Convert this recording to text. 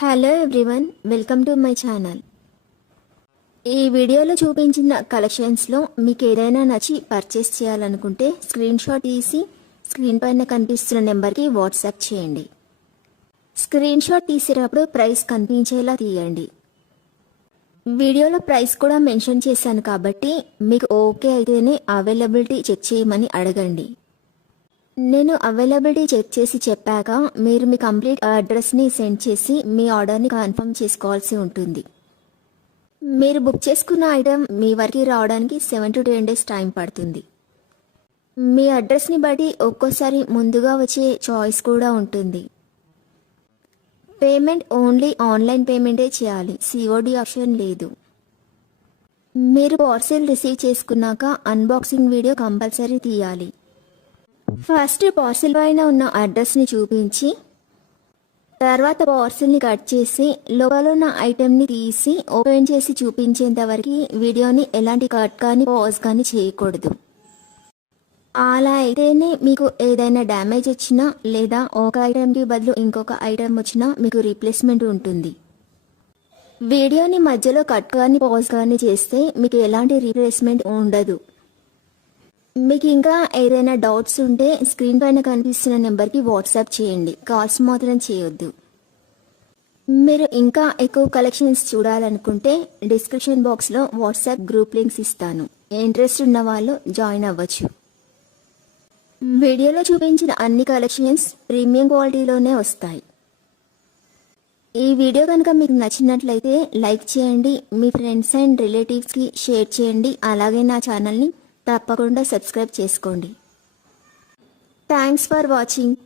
Hello everyone, welcome to my channel. ఈ వీడియోలో చూపించిన కలెక్షన్స్లో మీకు ఏదైనా నచ్చి పర్చేస్ చేయాలనుకుంటే స్క్రీన్ షాట్ తీసి స్క్రీన్ పైన కనిపిస్తున్న నెంబర్కి వాట్సాప్ చేయండి. స్క్రీన్ షాట్ తీసేటప్పుడు ప్రైస్ కనిపించేలా తీయండి. వీడియోలో ప్రైస్ కూడా మెన్షన్ చేశాను కాబట్టి మీకు ఓకే అయితేనే అవైలబిలిటీ చెక్ చేయమని అడగండి. నేను అవైలబిలిటీ చెక్ చేసి చెప్పాక మీరు మీ కంప్లీట్ అడ్రస్ని సెండ్ చేసి మీ ఆర్డర్ని కన్ఫర్మ్ చేసుకోవాల్సి ఉంటుంది. మీరు బుక్ చేసుకున్న ఐటెం మీ వరకు రావడానికి 7 to 10 days టైం పడుతుంది. మీ అడ్రస్ని బట్టి ఒక్కోసారి ముందుగా వచ్చే చాయిస్ కూడా ఉంటుంది. పేమెంట్ ఓన్లీ ఆన్లైన్ పేమెంటే చేయాలి, సిఓడి ఆప్షన్ లేదు. మీరు పార్సిల్ రిసీవ్ చేసుకున్నాక అన్బాక్సింగ్ వీడియో కంపల్సరీ తీయాలి. ఫస్ట్ పార్సిల్ పైన ఉన్న అడ్రస్ని చూపించి తర్వాత పార్సిల్ని కట్ చేసి లోపల ఉన్న ఐటెంని తీసి ఓపెన్ చేసి చూపించేంత వరకు వీడియోని ఎలాంటి కట్ కానీ పాజ్ కానీ చేయకూడదు. అలా అయితేనే మీకు ఏదైనా డ్యామేజ్ వచ్చినా లేదా ఒక ఐటెంకి బదులు ఇంకొక ఐటెం వచ్చినా మీకు రీప్లేస్మెంట్ ఉంటుంది. వీడియోని మధ్యలో కట్ కానీ పాజ్ కానీ చేస్తే మీకు ఎలాంటి రీప్లేస్మెంట్ ఉండదు. మీకు ఇంకా ఏదైనా డౌట్స్ ఉంటే స్క్రీన్ పైన కనిపిస్తున్న నెంబర్కి వాట్సాప్ చేయండి, కాల్స్ మాత్రం చేయొద్దు. మీరు ఇంకా ఎక్కువ కలెక్షన్స్ చూడాలనుకుంటే డిస్క్రిప్షన్ బాక్స్లో వాట్సాప్ గ్రూప్ లింక్స్ ఇస్తాను, ఇంట్రెస్ట్ ఉన్న వాళ్ళు జాయిన్ అవ్వచ్చు. వీడియోలో చూపించిన అన్ని కలెక్షన్స్ ప్రీమియం క్వాలిటీలోనే వస్తాయి. ఈ వీడియో కనుక మీకు నచ్చినట్లయితే లైక్ చేయండి, మీ ఫ్రెండ్స్ అండ్ రిలేటివ్స్కి షేర్ చేయండి. అలాగే నా ఛానల్ని తప్పకుండా సబ్స్క్రైబ్ చేసుకోండి. Thanks for watching.